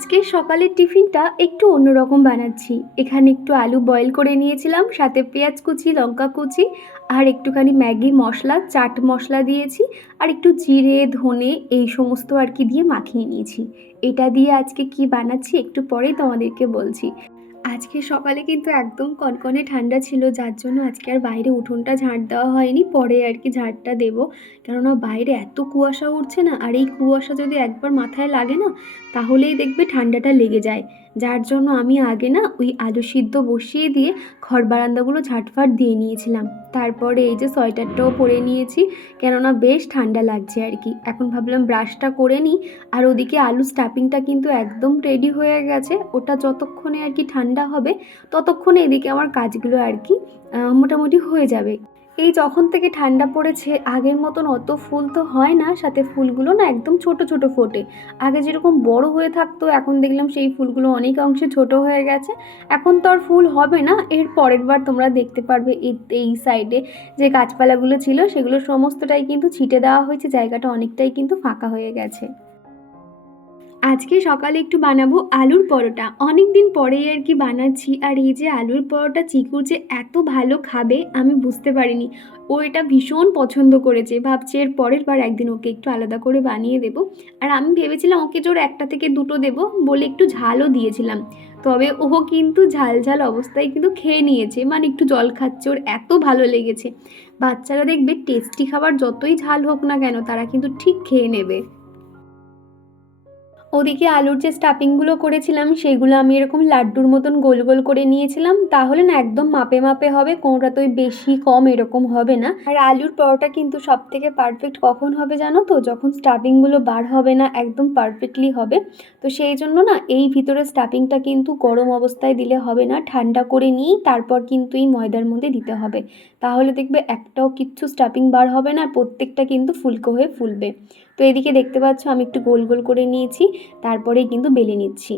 আজকে সকালের টিফিনটা একটু অন্যরকম বানাচ্ছি। এখানে একটু আলু বয়েল করে নিয়েছিলাম, সাথে পেঁয়াজ কুচি, লঙ্কা কুচি, আর একটুখানি ম্যাগি মশলা, চাট মশলা দিয়েছি, আর একটু জিরে, ধনে এই সমস্ত আর কি দিয়ে মাখিয়ে নিয়েছি। এটা দিয়ে আজকে কি বানাচ্ছি একটু পরেই তোমাদেরকে বলছি। আজকে সকালে কিন্তু একদম কনকনে ঠান্ডা ছিল, যার জন্য আজকে আর বাইরে উঠোনটা ঝাঁট দেওয়া হয়নি। পরে আর কি ঝাঁটটা দেব। কেননা বাইরে এত কুয়াশা উঠছে না, আর এই কুয়াশা যদি একবার মাথায় লাগে না, তাহলেই দেখবে ঠান্ডাটা লেগে যায়। যার জন্য আমি আগে না ওই আলু সিদ্ধ বসিয়ে দিয়ে ঘর বারান্দাগুলো ঝাটফাট দিয়ে নিয়েছিলাম। তারপরে এই যে সোয়েটারটাও পরে নিয়েছি, কেননা বেশ ঠান্ডা লাগছে আর কি। এখন ভাবলাম ব্রাশটা করে নিই। আর ওদিকে আলু স্টাফিংটা কিন্তু একদম রেডি হয়ে গেছে। ওটা যতক্ষণে আর কি ঠান্ডা হবে, ততক্ষণে এদিকে আমার কাজগুলো আর কি মোটামুটি হয়ে যাবে। এই যখন থেকে ঠান্ডা পড়েছে, আগের মতন অত ফুল তো হয় না, সাথে ফুলগুলো না একদম ছোট ছোট ফোটে। আগে যেরকম বড় হয়ে থাকতো, এখন দেখলাম সেই ফুলগুলো অনেক অংশে ছোট হয়ে গেছে। এখন তো আর ফুল হবে না, এর পরের বার তোমরা দেখতে পারবে এই সাইডে যে গাছপালাগুলো ছিল, সেগুলো সমস্তটাই কিন্তু ছিটে দেওয়া হয়েছে, জায়গাটা অনেকটাই কিন্তু ফাঁকা হয়ে গেছে। আজকে সকালে একটু বানাবো আলুর পরোটা। অনেক দিন পরেই আর কি বানাচ্ছি, আর এই যে আলুর পরোটা চিকু যে এত ভালো খাবে, আমি বুঝতে পারিনি। ও এটা ভীষণ পছন্দ করেছে, ভাবছে এর পরের বার একদিন ওকে একটু আলাদা করে বানিয়ে দেবো। আর আমি ভেবেছিলাম ওকে জোর একটা থেকে দুটো দেবো বলে একটু ঝালও দিয়েছিলাম। তবে ও কিন্তু ঝাল ঝাল অবস্থায় কিন্তু খেয়ে নিয়েছে মানে একটু জল খাচ্ছে, ওর এত ভালো লেগেছে। বাচ্চারা দেখবে টেস্টি খাবার যতই ঝাল হোক না কেন, তারা কিন্তু ঠিক খেয়ে নেবে। ওদিকে আলুর যে স্টাফিংগুলো করেছিলাম, সেগুলো আমি এরকম লাড্ডুর মতন গোল গোল করে নিয়েছিলাম। তাহলে না একদম মাপে মাপে হবে কোনোটাতেই বেশি কম এরকম হবে না। আর আলুর পরোটা কিন্তু সব থেকে পারফেক্ট কখন হবে জানো তো? যখন স্টাফিংগুলো বার হবে না, একদম পারফেক্টলি হবে। তো সেই জন্য না এই ভিতরে স্টাফিংটা কিন্তু গরম অবস্থায় দিলে হবে না, ঠান্ডা করে নিয়েই তারপর কিন্তু এই ময়দার মধ্যে দিতে হবে। তাহলে দেখবে একটাও কিচ্ছু স্টাফিং বার হবে না, আর প্রত্যেকটা কিন্তু ফুলকো হয়ে ফুলবে। তো এদিকে দেখতে পাচ্ছ আমি একটু গোল গোল করে নিয়েছি, তারপরেই কিন্তু বেলে নিচ্ছি।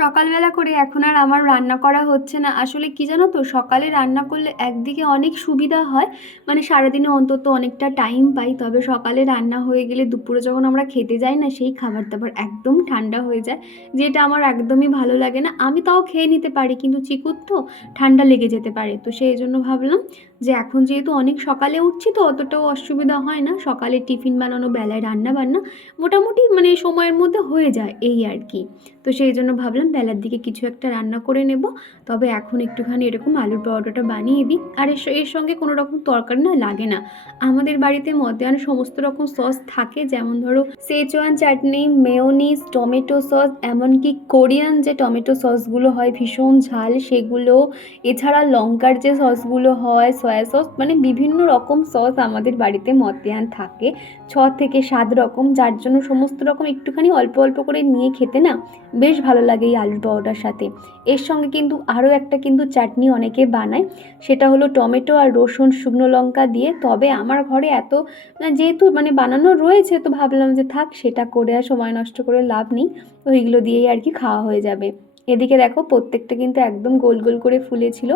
সকালবেলা করে এখন আর আমার রান্না করা হচ্ছে না। আসলে কি জানো তো, সকালে রান্না করলে একদিকে অনেক সুবিধা হয় মানে সারাদিনে অন্তত অনেকটা টাইম পাই, তবে সকালে রান্না হয়ে গেলে দুপুরে যখন আমরা খেতে যাই না, সেই খাবার দাবার একদম ঠান্ডা হয়ে যায়, যেটা আমার একদমই ভালো লাগে না। আমি তাও খেয়ে নিতে পারি, কিন্তু চিকুর তো ঠান্ডা লেগে যেতে পারে। তো সেই জন্য ভাবলাম যে এখন যেহেতু অনেক সকালে উঠছি তো অতটাও অসুবিধা হয় না। সকালে টিফিন বানানো, বেলায় রান্না বান্না মোটামুটি মানে সময়ের মধ্যে হয়ে যায় এই আর কি। তো সেই জন্য ভাবলাম বেলার দিকে কিছু একটা রান্না করে নেব। তবে এখন একটুখানি এরকম আলুর পরোটাটা বানিয়ে দিই। আর এর সঙ্গে কোনো রকম তরকারি না লাগে না। আমাদের বাড়িতে মধ্যাহ্ন সমস্ত রকম সস থাকে। যেমন ধরো Szechuan chutney mayonnaise tomato sauce এমনকি কোরিয়ান যে টমেটো সসগুলো হয়, ভীষণ ঝাল সেগুলো। এছাড়া লঙ্কার যে সসগুলো হয় সয়া সস মানে বিভিন্ন রকম সস আমাদের বাড়িতে মধ্যাহ্ন থাকে। ছ থেকে সাত রকম, যার জন্য সমস্ত রকম একটুখানি অল্প অল্প করে নিয়ে খেতে না বেশ ভালো লাগে এই আলুর পরোটার সাথে। এর সঙ্গে কিন্তু আরও একটা কিন্তু চাটনি অনেকে বানায়, সেটা হলো টমেটো আর রসুন শুকনো লঙ্কা দিয়ে। তবে আমার ঘরে এত যেহেতু মানে বানানো রয়েছে তো ভাবলাম যে থাক সেটা করে আর সময় নষ্ট করে লাভ নেই, তো ওইগুলো দিয়েই আর কি খাওয়া হয়ে যাবে। এদিকে দেখো প্রত্যেকটা কিন্তু একদম গোল গোল করে ফুলেছিল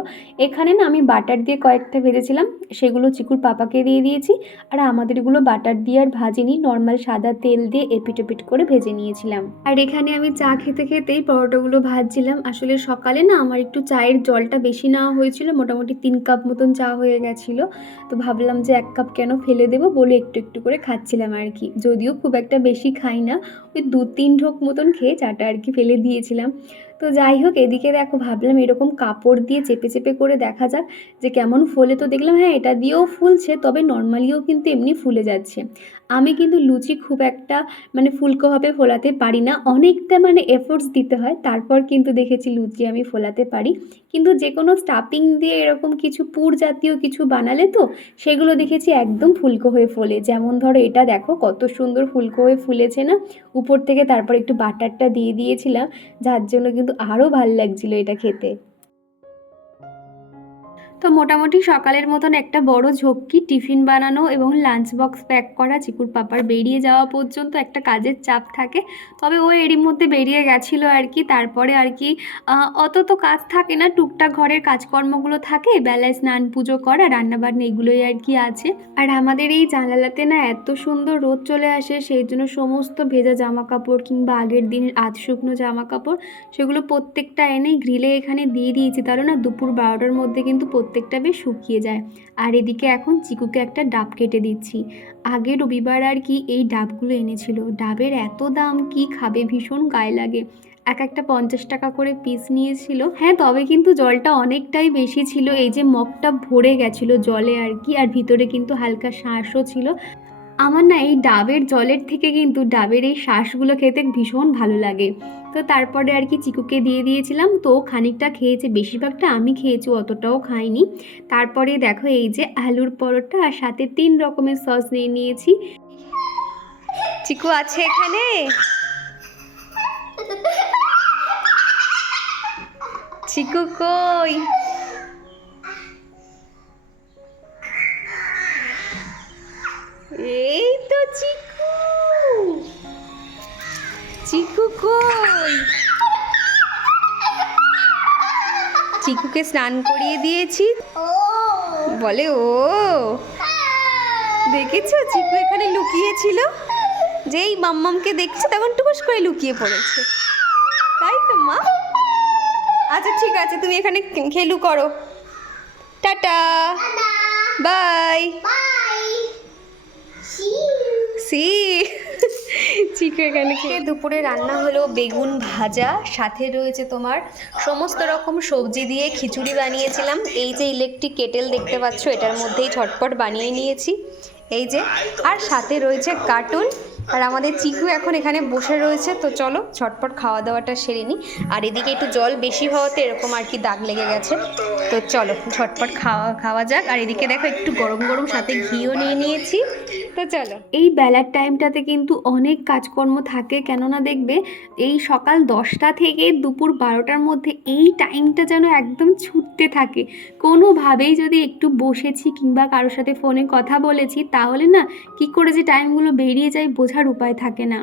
এখানে না আমি বাটার দিয়ে কয়েকটা ভেজেছিলাম, সেগুলো চিকুর পাপাকে দিয়ে দিয়েছি আর আমাদেরগুলো বাটার দিয়ে আর ভাজিনি, নর্মাল সাদা তেল দিয়ে এপিট এপিট করে ভেজে নিয়েছিলাম। আর এখানে আমি চা খেতে খেতেই পরোটাগুলো ভাজছিলাম। আসলে সকালে না আমার একটু চায়ের জলটা বেশি নেওয়া হয়েছিল, মোটামুটি তিন কাপ মতন চা হয়ে গেছিল। তো ভাবলাম যে এক কাপ কেন ফেলে দেবো বলে একটু একটু করে খাচ্ছিলাম আর কি। যদিও খুব একটা বেশি খাই না, ওই দু তিন ঢোক মতন খেয়ে চাটা আর কি ফেলে দিয়েছিলাম। তো যাই হোক, এদিকে দেখো ভাবলাম এরকম কাপড় দিয়ে চেপে চেপে করে দেখা যাক যে কেমন ফোলে। তো দেখলাম হ্যাঁ এটা দিয়েও ফুলছে, তবে নর্মালিও কিন্তু এমনি ফুলে যাচ্ছে। আমি কিন্তু লুচি খুব একটা মানে ফুলকোভাবে ফোলাতে পারি না। অনেকটা মানে এফোর্টস দিতে হয়, তারপর কিন্তু দেখেছি লুচি আমি ফোলাতে পারি। কিন্তু যে কোনো স্টাফিং দিয়ে এরকম কিছু পুর জাতীয় কিছু বানালে তো সেগুলো দেখেছি একদম ফুলকো হয়ে ফোলে। যেমন ধরো এটা দেখো কত সুন্দর ফুলকো হয়ে ফুলেছে না? উপর থেকে তারপর একটু বাটারটা দিয়ে দিয়েছিলাম, যার জন্য কিন্তু আরও ভালো লাগছিল এটা খেতে। তো মোটামুটি সকালের মতন একটা বড় ঝক্কি, টিফিন বানানো এবং লাঞ্চ বক্স প্যাক করা, চিকুর পাপার বেরিয়ে যাওয়া পর্যন্ত একটা কাজের চাপ থাকে। তবে ও এরই মধ্যে বেরিয়ে গেছিল আর কি, তারপরে আর কি অত তো কাজ থাকে না, টুকটাক ঘরের কাজকর্মগুলো থাকে, বেলায় স্নান, পুজো করা, রান্নাবান্না এগুলোই আর কি আছে। আর আমাদের এই জানালাতে না এত সুন্দর রোদ চলে আসে, সেই জন্য সমস্ত ভেজা জামা কাপড় কিংবা আগের দিনের আধ শুকনো জামা কাপড় সেগুলো প্রত্যেকটা এনে গ্রিলে এখানে দিয়ে দিয়েছি। তাহলে না দুপুর বারোটার মধ্যে কিন্তু প্রত্যেকটা বেশ শুকিয়ে যায়। আর এদিকে এখন চিকুকে একটা ডাব কেটে দিচ্ছি। আগে রবিবার আর কি এই ডাবগুলো এনেছিল। ডাবের এত দাম, কি খাবে ভীষণ গায়ে লাগে। এক একটা পঞ্চাশ টাকা করে পিস নিয়েছিল। হ্যাঁ তবে কিন্তু জলটা অনেকটাই বেশি ছিল। এই যে মগটা ভরে গেছিল জলে আর কি, আর ভিতরে কিন্তু হালকা শ্বাসও ছিল। আমার না এই ডাবের জলের থেকে কিন্তু ডাবের এই শ্বাসগুলো খেতে ভীষণ ভালো লাগে। তো তারপরে আর কি চিকুকে দিয়ে দিয়েছিলাম, তো খানিকটা খেয়েছে, বেশিরভাগটা আমি খেয়েছি অতটাও খাইনি তারপরে দেখো এই যে আলুর পরোটা আর সাথে তিন রকমের সস নিয়ে নিয়েছি। চিকু আছে এখানে? চিকু কই? এই তো চিকু। চিকু কই? চিকুকে স্নান করিয়ে দিয়েছি। বলে ও দেখেছ? চিকু এখানে লুকিয়েছিল। যেই মাম্মামকে দেখছে তখন টুকুস করে লুকিয়ে পড়েছে। তাই তো মা? আচ্ছা ঠিক আছে তুমি এখানে খেলু করো। টাটা। বাই। সি চিকু এখানে দুপুরে রান্না হলো বেগুন ভাজা, সাথে রয়েছে তোমার সমস্ত রকম সবজি দিয়ে খিচুড়ি বানিয়েছিলাম। এই যে ইলেকট্রিক কেটেল দেখতে পাচ্ছ, এটার মধ্যেই ছটপট বানিয়ে নিয়েছি। এই যে, আর সাথে রয়েছে কার্টুন আর আমাদের চিকু এখন এখানে বসে রয়েছে, তো চলো ঝটপট খাওয়া দাওয়াটা সেরে নিই। আর এদিকে একটু জল বেশি হওয়াতে এরকম আর কি দাগ লেগে গেছে। তো চলো ঝটপট খাওয়া খাওয়া যাক। আর এদিকে দেখো একটু গরম গরম সাথে ঘিও নিয়ে নিয়েছি। তো চলো। এই বেলার টাইমটাতে কিন্তু অনেক কাজকর্ম থাকে, কেননা দেখবে এই সকাল দশটা থেকে দুপুর বারোটার মধ্যে এই টাইমটা যেন একদম ছুটতে থাকে। কোনোভাবেই যদি একটু বসেছি কিংবা কারোর সাথে ফোনে কথা বলেছি, তাহলে না কি করে যে টাইমগুলো বেরিয়ে যায় বোঝার উপায় থাকে না।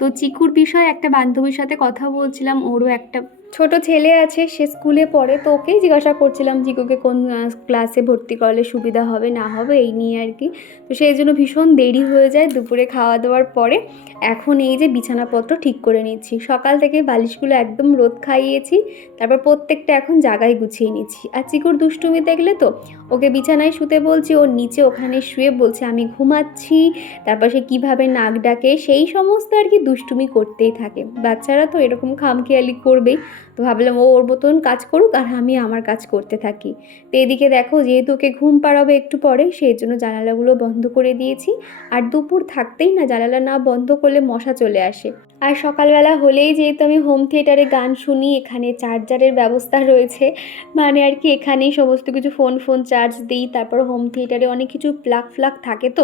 তো চিকুর বিষয়ে একটা বান্ধবীর সাথে কথা বলছিলাম, ওরও একটা ছোট ছেলে আছে, সে স্কুলে পড়ে, তো ওকেই জিজ্ঞাসা করছিলাম জিকুকে কোন ক্লাসে ভর্তি করলে সুবিধা হবে, না হবে, এই নিয়ে আর কি। তো সেই জন্য ভীষণ দেরি হয়ে যায় দুপুরে খাওয়া দাওয়ার পরে। এখন এই যে বিছানাপত্র ঠিক করে নিচ্ছি। সকাল থেকে বালিশগুলো একদম রোদ খাইয়েছি, তারপর প্রত্যেকটা এখন জায়গায় গুছিয়ে নিচ্ছি। আর চিকুর দুষ্টুমি দেখলে তো ওকে বিছানায় শুতে বলছি ওর নিচে ওখানে শুয়ে বলছে, আমি ঘুমাচ্ছি। তারপর সে কীভাবে নাক ডাকে, সেই সমস্ত আর কি দুষ্টুমি করতেই থাকে। বাচ্চারা তো এরকম খামখেয়ালি করবেই। তো ভাবলাম ও ওর মতন কাজ করুক আর আমি আমার কাজ করতে থাকি। তো এদিকে দেখো যেহেতু ওকে ঘুম পাড়াবে একটু পরে, সেই জন্য জানালাগুলো বন্ধ করে দিয়েছি। আর দুপুর থাকতেই না জানালা না বন্ধ করলে মশা চলে আসে। আর সকালবেলা হলেই যেহেতু আমি হোম থিয়েটারে গান শুনি, এখানে চার্জারের ব্যবস্থা রয়েছে মানে আর কি এখানেই সমস্ত কিছু ফোন ফোন চার্জ দিই, তারপর হোম থিয়েটারে অনেক কিছু প্লাগ ফ্লাগ থাকে তো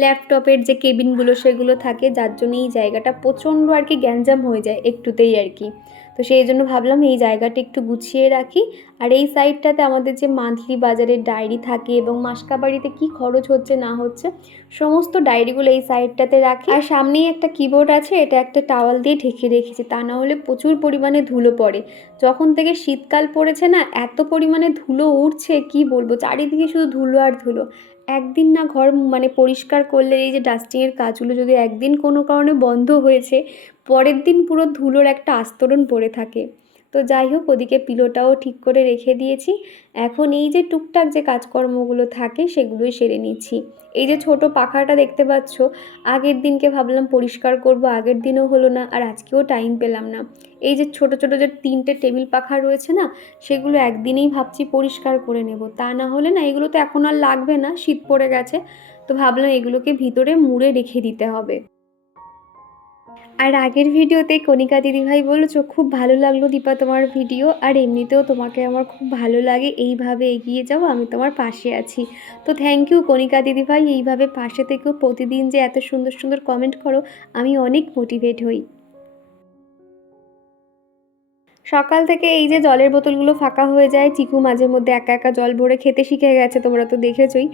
ল্যাপটপের যে কেবিনগুলো সেগুলো থাকে, যার জন্য এই জায়গাটা প্রচণ্ড আর কি গ্যাঞ্জাম হয়ে যায় একটুতেই আর কি। তো সেই জন্য ভাবলাম এই জায়গাটা একটু গুছিয়ে রাখি। আর এই সাইডটাতে আমাদের যে মান্থলি বাজারের ডায়েরি থাকে এবং মাসকাবাড়িতে কি খরচ হচ্ছে, না হচ্ছে, সমস্ত ডায়েরিগুলো এই সাইডটাতে রাখি। আর সামনেই একটা কিবোর্ড আছে, এটা একটা টাওয়াল দিয়ে ঢেকে রেখেছি। তা না হলে প্রচুর পরিমাণে ধুলো পড়ে। যখন থেকে শীতকাল পড়েছে না, এত পরিমাণে ধুলো উঠছে, কি বলব? চারিদিকে শুধু ধুলো আর ধুলো। একদিন না ঘর মানে পরিষ্কার করলে এই যে ডাস্টিংয়ের কাজগুলো যদি একদিন কোনো কারণে বন্ধ হয়েছে পরের দিন পুরো ধুলোর একটা আস্তরণ পড়ে থাকে। তো যাই হোক, ওদিকে পিলোটাও ঠিক করে রেখে দিয়েছি। এখন এই যে টুকটাক যে কাজকর্মগুলো থাকে, সেগুলোই সেরে নিচ্ছি। এই যে ছোট পাখাটা দেখতে পাচ্ছ, আগের দিনকে ভাবলাম পরিষ্কার করব, আগের দিনও হলো না, আর আজকেও টাইম পেলাম না। এই যে ছোট ছোট যে তিনটে টেবিল পাখা রয়েছে না, সেগুলো একদিনেই ভাবছি পরিষ্কার করে নেব। তা না হলে না, এগুলো তো এখন আর লাগবে না, শীত পড়ে গেছে। তো ভাবলাম এগুলোকে ভিতরে মুড়ে রেখে দিতে হবে। আর আগের ভিডিওতে কণিকা দিদিভাই বলেছ, খুব ভালো লাগল দীপা তোমার ভিডিও, আর এমনিতেও তোমাকে আমার খুব ভালো লাগে, এইভাবে এগিয়ে যাও, আমি তোমার পাশে আছি। তো থ্যাংক ইউ কণিকা দিদিভাই, এইভাবে পাশে থেকেও প্রতিদিন যে এত সুন্দর সুন্দর কমেন্ট করো, আমি অনেক মোটিভেট হই। সকাল থেকে এই যে জলের বোতলগুলো ফাঁকা হয়ে যায়, চিকু মাঝে মধ্যে একা একা জল ভরে খেতে শিখে গেছে, তোমরা তো দেখেছই।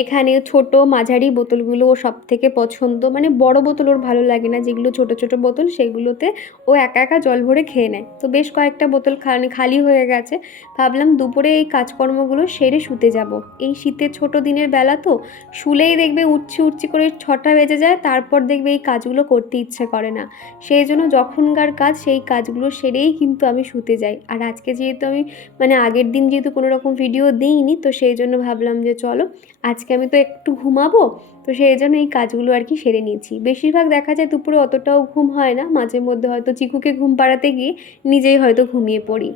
এখানে ছোট মাঝারি বোতলগুলো ও সব থেকে পছন্দ। মানে বড় বোতল ওর ভালো লাগে না, যেগুলো ছোট ছোট বোতল, সেগুলোতে ও একা একা জল ভরে খেয়ে নেয়। তো বেশ কয়েকটা বোতল খালি হয়ে গেছে। ভাবলাম দুপুরে এই কাজকর্মগুলো সেরে শুতে যাব। এই শীতের ছোট দিনের বেলা তো, শুলেই দেখবে উঠছি উঠছি করে ছটা বেজে যায়, তারপর দেখবে এই কাজগুলো করতে ইচ্ছে করে না। সেই জন্য যখনকার কাজ, সেই কাজগুলো সেরেই কিন্তু আমি শুতে যাই। আর আজকে যেহেতু আমি মানে আগের দিন যেহেতু কোনো রকম ভিডিও দিইনি, তো সেই জন্য ভাবলাম যে চলো, আজকে আমি তো একটু ঘুমাবো, তো সেই জন্য এই কাজগুলো আর কি সেরে নিয়েছি। বেশিরভাগ দেখা যায় দুপুরে অতটাও ঘুম হয় না, মাঝে মধ্যে হয়তো চিকুকে ঘুম পাড়াতে গিয়ে নিজেই হয়তো ঘুমিয়ে পড়ি।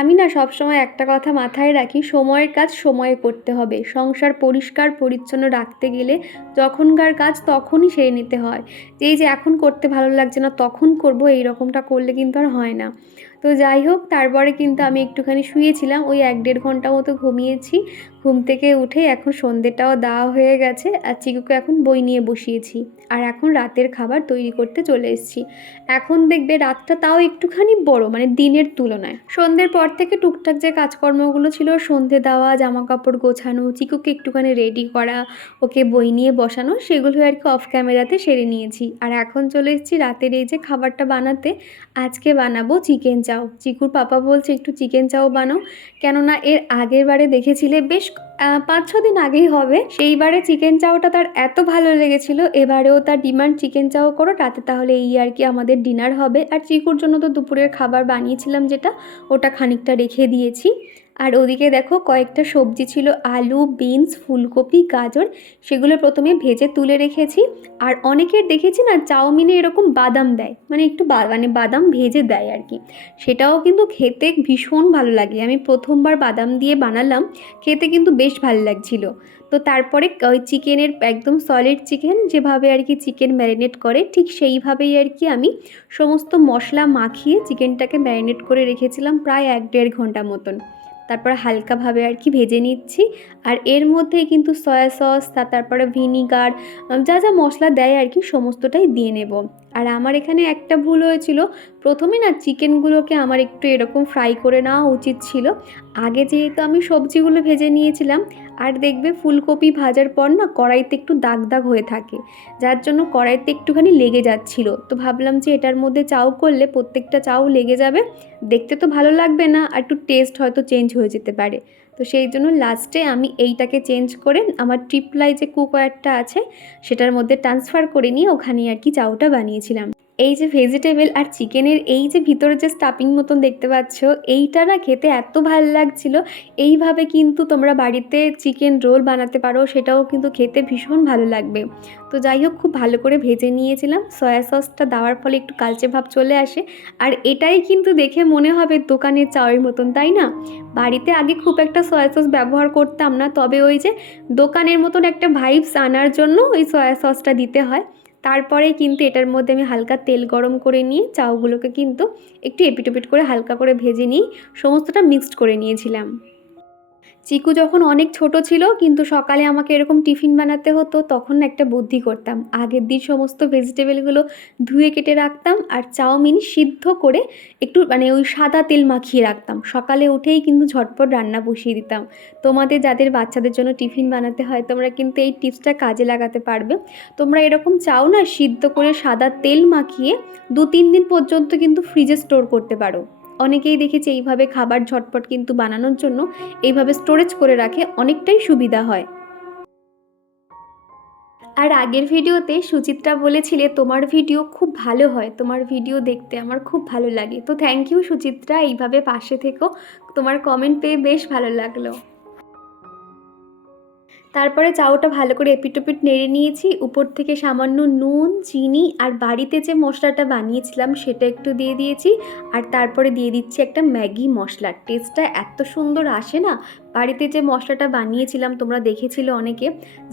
আমি না সবসময় একটা কথা মাথায় রাখি, সময়ের কাজ সময়ে করতে হবে। সংসার পরিষ্কার, পরিচ্ছন্ন রাখতে গেলে যখনকার কাজ তখনই সেরে নিতে হয়। এই যে এখন করতে ভালো লাগছে না, তখন করব, এই রকমটা করলে কিন্তু আর হয় না। তো যাই হোক, তারপরে কিন্তু আমি একটুখানি শুয়েছিলাম, ওই এক দেড় ঘণ্টা মতো ঘুমিয়েছি। ঘুম থেকে উঠে এখন সন্ধ্যেটাও দেওয়া হয়ে গেছে আর চিকুকে এখন বই নিয়ে বসিয়েছি আর এখন রাতের খাবার তৈরি করতে চলে এসেছি। এখন দেখবে রাতটা তাও একটুখানি বড় মানে দিনের তুলনায়। সন্ধ্যের পর থেকে টুকটাক যে কাজকর্মগুলো ছিল, সন্ধে দেওয়া জামা কাপড় গোছানো, চিকুকে একটুখানি রেডি করা, ওকে বই নিয়ে বসানো সেগুলো আর কি অফ ক্যামেরাতে সেরে নিয়েছি। আর এখন চলে এসেছি রাতের এই যে খাবারটা বানাতে, আজকে বানাবো চিকেন চাও চিকুর পাপা বলছে, একটু চিকেন চাও বানাও। কেননা এর আগের বারে দেখেছিলে, বেশ পাঁচ ছ দিন আগেই হবে। সেইবারে চিকেন চাওটা তার এত ভালো লেগেছিল, এবারেও তার ডিমান্ড চিকেন চাও করো, রাতে তাহলে এই আর কি আমাদের ডিনার হবে। আর চিকুর জন্য তো দুপুরের খাবার বানিয়েছিলাম যেটা, ওটা খানিকটা রেখে দিয়েছি। আর ওদিকে দেখো কয়েকটা সবজি ছিল আলু, বিনস, ফুলকপি, গাজর। সেগুলো প্রথমে ভেজে তুলে রেখেছি। আর অনেকের দেখেছি না চাউমিনে এরকম বাদাম দেয়। মানে একটু মানে বাদাম ভেজে দেয় আর কি। সেটাও কিন্তু খেতে ভীষণ ভালো লাগে। আমি প্রথমবার বাদাম দিয়ে বানালাম। খেতে কিন্তু বেশ ভালো লাগছিল। তো তারপরে ওই চিকেনের একদম সলিড চিকেন যেভাবে আর কি চিকেন ম্যারিনেট করে, ঠিক সেইভাবেই আর কি আমি সমস্ত মশলা মাখিয়ে চিকেনটাকে ম্যারিনেট করে রেখেছিলাম প্রায় এক দেড় ঘণ্টা মতন। তারপর হালকাভাবে আর কি ভেজে নিচ্ছি। আর এর মধ্যে কিন্তু সয়া সস তারপরে ভিনিগার যা যা মশলা দেয় আর কি, সমস্তটাই দিয়ে নেব। আর আমার এখানে একটা ভুল হয়েছিল। প্রথমে না চিকেনগুলোকে আমার একটু এরকম ফ্রাই করে নেওয়া উচিত ছিল। আগে যেহেতু আমি সবজিগুলো ভেজে নিয়েছিলাম, আর দেখবে ফুলকপি ভাজার পর না কড়াইতে একটু দাগ দাগ হয়ে থাকে, যার জন্য কড়াইতে একটুখানি লেগে যাচ্ছিল। তো ভাবলাম যে এটার মধ্যে চাউ করলে প্রত্যেকটা চাউ লেগে যাবে, দেখতে তো ভালো লাগবে না, আর একটু টেস্ট হয়তো চেঞ্জ হয়ে যেতে পারে। তো সেই জন্য লাস্টে আমি এইটাকে চেঞ্জ করে আমার ট্রিপলাই যে কুকওয়ারটা আছে, সেটার মধ্যে ট্রান্সফার করে নিয়ে ওখানে আর কি চাউটা বানিয়েছিলাম। এই যে ভেজিটেবল আর চিকেনের এই যে ভিতরে যে স্টাফিং মতন দেখতে পাচ্ছ, এইটা না খেতে এত ভালো লাগছিল। এইভাবে কিন্তু তোমরা বাড়িতে চিকেন রোল বানাতে পারো, সেটাও কিন্তু খেতে ভীষণ ভালো লাগবে। তো যাই হোক, খুব ভালো করে ভেজে নিয়েছিলাম। সয়া সসটা দেওয়ার ফলে একটু কালচে ভাব চলে আসে। আর এটাই কিন্তু দেখে মনে হবে দোকানের চাওয়ের মতন, তাই না? বাড়িতে আগে খুব একটা সয়া সস ব্যবহার করতাম না, তবে ওই যে দোকানের মতন একটা ভাইবস আনার জন্য ওই সয়া সসটা দিতে হয়। তারপরে কিন্তু এটার মধ্যে আমি হালকা তেল গরম করে নিয়ে চাউগুলোকে কিন্তু একটু এপিটোপিট করে হালকা করে ভেজে নিই সমস্তটা মিক্সড করে নিয়েছিলাম। চিকু যখন অনেক ছোট ছিল, কিন্তু সকালে আমাকে এরকম টিফিন বানাতে হতো, তখন একটা বুদ্ধি করতাম। আগের দিন সমস্ত ভেজিটেবলগুলো ধুয়ে কেটে রাখতাম আর চাউমিন সিদ্ধ করে একটু মানে ওই সাদা তেল মাখিয়ে রাখতাম। সকালে উঠেই কিন্তু ঝটপট রান্না বসিয়ে দিতাম। তোমাদের যাদের বাচ্চাদের জন্য টিফিন বানাতে হয়, তোমরা কিন্তু এই টিপসটা কাজে লাগাতে পারবে। তোমরা এরকম চাও না, সিদ্ধ করে সাদা তেল মাখিয়ে দু তিন দিন পর্যন্ত কিন্তু ফ্রিজে স্টোর করতে পারো। অনেকেই দেখেছি এইভাবে খাবার ঝটপট কিন্তু বানানোর জন্য এইভাবে স্টোরেজ করে রাখে অনেকটাই সুবিধা হয়। আর আগের ভিডিওতে সুচিত্রা বলেছিলে, তোমার ভিডিও খুব ভালো হয়। তোমার ভিডিও দেখতে আমার খুব ভালো লাগে। তো থ্যাংক ইউ সুচিত্রা, এইভাবে পাশে থেকো। তোমার কমেন্ট পেয়ে বেশ ভালো লাগল। তারপরে চাউটা ভালো করে এপিটোপিট নেড়ে নিয়েছি। উপর থেকে সামান্য নুন, চিনি আর বাড়িতে যে মশলাটা বানিয়েছিলাম সেটা একটু দিয়ে দিয়েছি। আর তারপরে দিয়ে দিচ্ছি একটা ম্যাগি মশলা টেস্টটা এত সুন্দর আসে না বাড়িতে যে মশলাটা বানিয়েছিলাম, তোমরা দেখেছিলে অনেকে,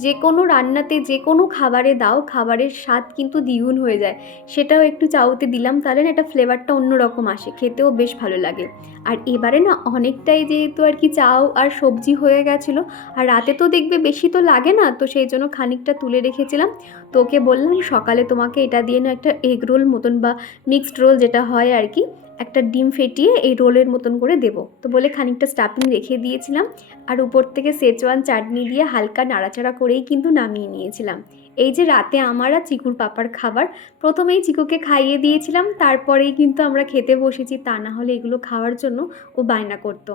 যে কোনো রান্নাতে যে কোনো খাবারে দাও, খাবারের স্বাদ কিন্তু দ্বিগুণ হয়ে যায়। সেটাও একটু চাউতে দিলাম, তাহলে না এটা ফ্লেভারটা অন্যরকম আসে, খেতেও বেশ ভালো লাগে। আর এবারে না অনেকটাই যেহেতু আর কি চাউ আর সবজি হয়ে গেছিল, আর রাতে তো দেখবে বেশি তো লাগে না, তো সেই জন্য খানিকটা তুলে রেখেছিলাম। তো ওকে বললাম সকালে তোমাকে এটা দিয়ে না একটা এগ রোল মতন বা মিক্সড রোল যেটা হয় আর কি একটা ডিম ফেটিয়ে এই রোলের মতন করে দেবো। তো বলে খানিকটা স্টাফিং রেখে দিয়েছিলাম আর উপর থেকে সেচওয়ান চাটনি দিয়ে হালকা নাড়াচাড়া করেই কিন্তু নামিয়ে নিয়েছিলাম। এই যে রাতে আমার আর চিকুর পাপার খাবার, প্রথমেই চিকুকে খাইয়ে দিয়েছিলাম, তারপরেই কিন্তু আমরা খেতে বসেছি তা না হলে এগুলো খাওয়ার জন্য ও বায়না করতো।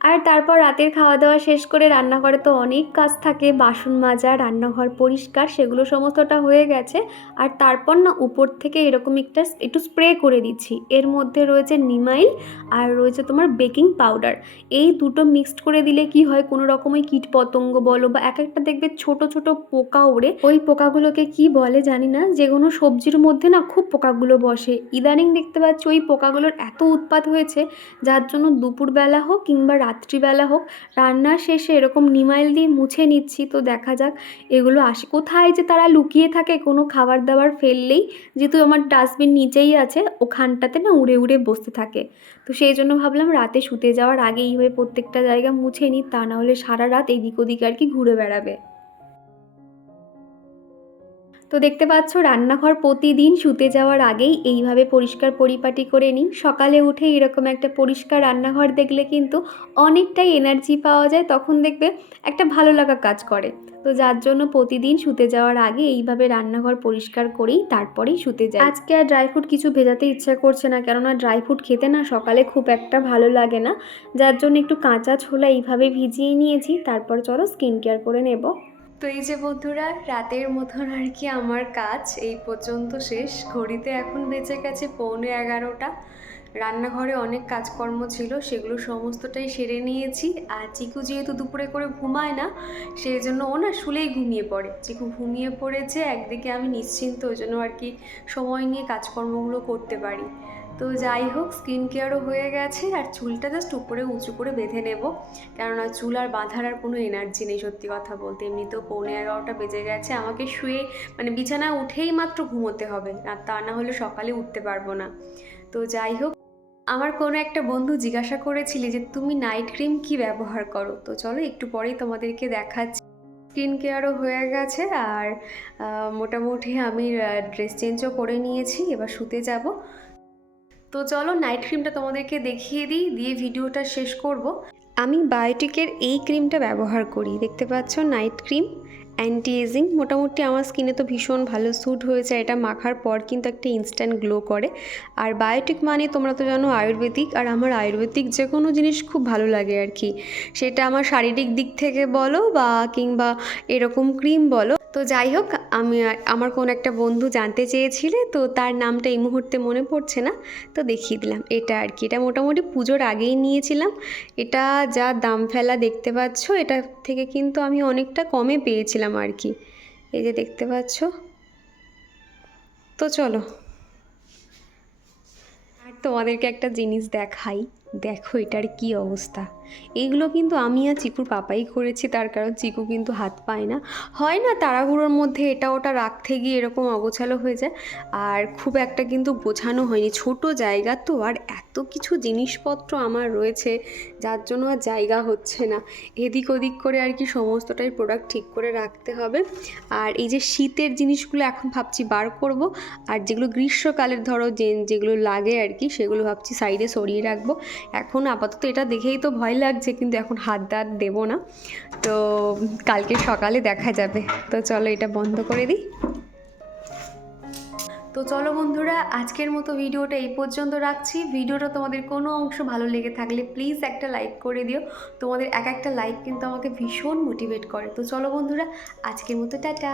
আর তারপর রাতের খাওয়া দাওয়া শেষ করে রান্নাঘরে তো অনেক কাজ থাকে, বাসন মাজা, রান্নাঘর পরিষ্কার, সেগুলো সমস্তটা হয়ে গেছে। আর তারপর না উপর থেকে এরকম একটা একটু স্প্রে করে দিচ্ছি। এর মধ্যে রয়েছে নিমাইল আর রয়েছে তোমার বেকিং পাউডার এই দুটো মিক্সড করে দিলে কি হয়, কোনো রকমের কীট পতঙ্গ বলো বা এক একটা দেখবে ছোট ছোট পোকা ওড়ে। ওই পোকাগুলোকে কি বলে জানি না, যে কোনো সবজির মধ্যে না খুব পোকাগুলো বসে। ইদানিং দেখতে পাচ্ছি ওই পোকাগুলোর এত উৎপাত হয়েছে, যার জন্য দুপুরবেলা হোক কিংবা রাত্রিবেলা হোক রান্নার শেষে এরকম নিমাইল দিয়ে মুছে নিচ্ছি, তো দেখা যাক এগুলো আসে, কোথায় যে তারা লুকিয়ে থাকে, কোনো খাবার দাবার ফেললেই যেহেতু আমার ডাস্টবিন নিচেই আছে, ওখানটাতে না উড়ে উড়ে বসতে থাকে। তো সেই জন্য ভাবলাম রাতে শুতে যাওয়ার আগে এইভাবে প্রত্যেকটা জায়গা মুছে নিই, তা না হলে সারা রাত এদিক ওদিক আর কি ঘুরে বেড়াবে। তো দেখতে পাচ্ছ, রান্নাঘর প্রতিদিন শুতে যাওয়ার আগেই এইভাবে পরিষ্কার পরিপাটি করে নিই। সকালে উঠে এরকম একটা পরিষ্কার রান্নাঘর দেখলে কিন্তু অনেকটাই এনার্জি পাওয়া যায়, তখন দেখবে একটা ভালো লাগা কাজ করে। তো যার জন্য প্রতিদিন শুতে যাওয়ার আগে এইভাবে রান্নাঘর পরিষ্কার করেই তারপরেই শুতে যাই। আজকে আর ড্রাই ফ্রুট কিছু ভেজাতে ইচ্ছা করছে না, কেননা ড্রাই ফ্রুট খেতে না সকালে খুব একটা ভালো লাগে না। যার জন্য একটু কাঁচা ছোলা এইভাবে ভিজিয়ে নিয়েছি, তারপর চলো স্কিন কেয়ার করে নেব। তো এই যে বন্ধুরা, রাতের মতন আর কি আমার কাজ, এই পর্যন্ত শেষ। ঘড়িতে এখন বেঁচে গেছে পৌনে এগারোটা। রান্নাঘরে অনেক কাজকর্ম ছিল, সেগুলো সমস্তটাই সেরে নিয়েছি। আর চিকু যেহেতু দুপুরে করে ঘুমায় না সেই জন্য ও না শুলেই ঘুমিয়ে পড়ে। চিকু ঘুমিয়ে পড়েছে, একদিকে আমি নিশ্চিন্ত, ওই জন্য আর কি সময় নিয়ে কাজকর্মগুলো করতে পারি। তো যাই হোক স্কিন কেয়ারও হয়ে গেছে আর চুলটা জাস্ট উপরে উঁচু করে বেঁধে নেব। কেননা চুল আর বাঁধার আর কোনো এনার্জি নেই, সত্যি কথা বলতে। এমনিতেও পৌনে এগারোটা বেজে গেছে, আমাকে শুয়ে মানে বিছানায় উঠেই মাত্র ঘুমোতে হবে, আর তা না হলে সকালে উঠতে পারব না। তো যাই হোক, আমার কোনো একটা বন্ধু জিজ্ঞাসা করেছিলে যে, তুমি নাইট ক্রিম কি ব্যবহার করো? তো চলো, একটু পরেই তোমাদেরকে দেখাচ্ছি। স্কিন কেয়ারও হয়ে গেছে আর মোটামুটি আমি ড্রেস চেঞ্জও করে নিয়েছি, এবার শুতে যাব। তো চলো নাইট ক্রিমটা তোমাদেরকে দেখিয়ে দিই, দিয়ে ভিডিওটা শেষ করব। আমি বায়োটিকের এই ক্রিমটা ব্যবহার করি, দেখতে পাচ্ছ নাইট ক্রিম অ্যান্টি এজিং মোটামুটি আমার স্কিনে তো ভীষণ ভালো স্যুট হয়েছে, এটা মাখার পর কিন্তু একটা ইনস্ট্যান্ট গ্লো করে। আর বায়োটিক মানে তোমরা তো জানো আয়ুর্বেদিক, আর আমার আয়ুর্বেদিক যে কোনো জিনিস খুব ভালো লাগে আর কি। সেটা আমার শারীরিক দিক থেকে বলো বা কিংবা এরকম ক্রিম বলো। তো যাই হোক, আমি আমার কোন একটা বন্ধু জানতে চেয়েছিলে, তো তার নামটা এই মুহূর্তে মনে পড়ছে না, তো দেখিয়ে দিলাম। এটা আর কি, এটা মোটামুটি পুজোর আগেই নিয়েছিলাম। এটা যা দাম ফেলা দেখতে পাচ্ছ, এটা থেকে কিন্তু আমি অনেকটা কমে পেয়েছিলাম। আর কি। এই যে দেখতে পাচ্ছ? তো চলো। আর তোমাদেরকে একটা জিনিস দেখাই। দেখো এটার কি অবস্থা। এগুলো কিন্তু আমি আর চিকুর পাপাই করেছি, তার কারণ চিকু কিন্তু হাত পায় না। হয় না তাড়াহুড়োর মধ্যে এটা ওটা রাখতে গিয়ে এরকম অগোছালো হয়ে যায়, আর খুব একটা কিন্তু বোঝানো হয়নি। ছোট জায়গা তো, আর এত কিছু জিনিসপত্র আমার রয়েছে, যার জন্য আর জায়গা হচ্ছে না। এদিক ওদিক করে আর কি সমস্তটাই প্রোডাক্ট ঠিক করে রাখতে হবে। আর এই যে শীতের জিনিসগুলো এখন ভাবছি বার করব, আর যেগুলো গ্রীষ্মকালের ধরো যেগুলো লাগে আর কি, সেগুলো ভাবছি সাইডে সরিয়ে রাখব। এখন আপাতত এটা দেখেই তো ভয় লাগছে, কিন্তু এখন হাত দাঁত দেবো না। তো কালকে সকালে দেখা যাবে। তো চলো এটা বন্ধ করে দিই। তো চলো বন্ধুরা, আজকের মতো ভিডিওটা এই পর্যন্ত রাখছি। ভিডিওটা তোমাদের কোনো অংশ ভালো লেগে থাকলে প্লিজ একটা লাইক করে দিও। তোমাদের এক একটা লাইক কিন্তু আমাকে ভীষণ মোটিভেট করে। তো চলো বন্ধুরা, আজকের মতো টাটা।